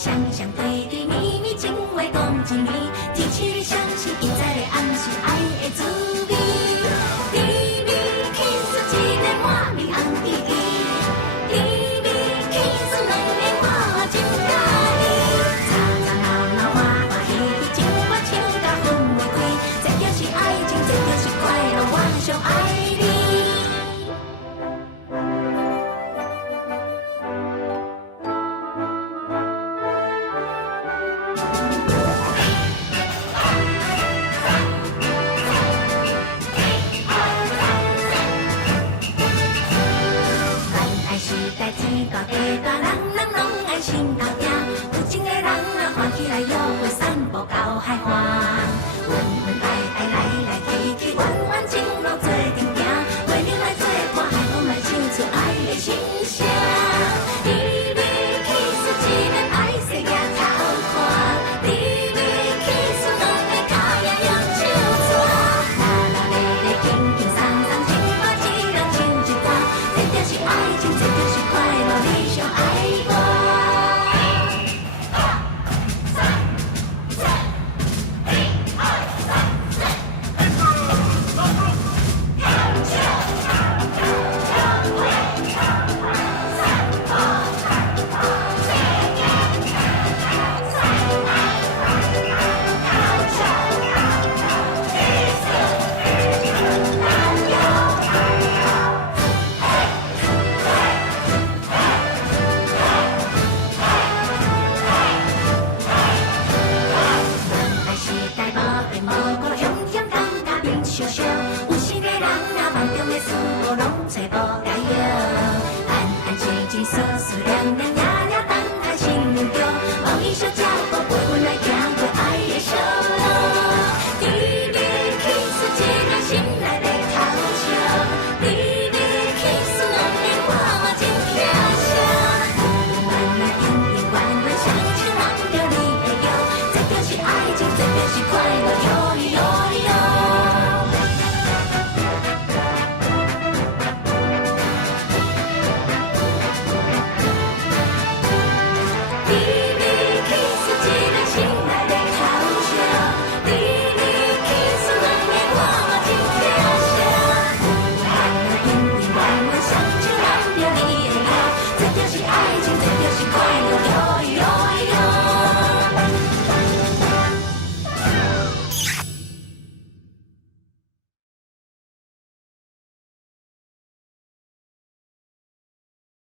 双双对对咪咪，情话讲一暝，天气里相信伊知的暗示爱的滋味。甜蜜 kiss 一个满面红记记，甜蜜 kiss 两个我真喜意，吵吵闹闹欢欢喜喜，情歌唱甲分袂开，这就是爱情，这就是快乐，我上爱你。人拢爱心头疼，有情的人若欢喜来约会，散步到海岸，恩恩爱爱来来去去，弯弯情路做阵行，陪你来做伴，海风来唱出爱的心声。甜蜜 kiss 一个爱色举头看，甜蜜 kiss 两个脚也用手抓，啦啦咧咧，轻轻松松，情歌一人唱一段，这就是爱情，这就是快乐，你上爱我。有心的人啊，梦中的事物拢找无解药，安安静静，思思量量，夜夜等待心灵中，梦里小脚步陪阮来行过爱的小路。甜蜜 kiss 一个心内的头笑，甜蜜 kiss 两个我真疼惜，慢慢永永远远相亲望着你的腰，这就是爱情，这就是快乐，哟哩哟哩哟。这就是爱情，这就是快乐。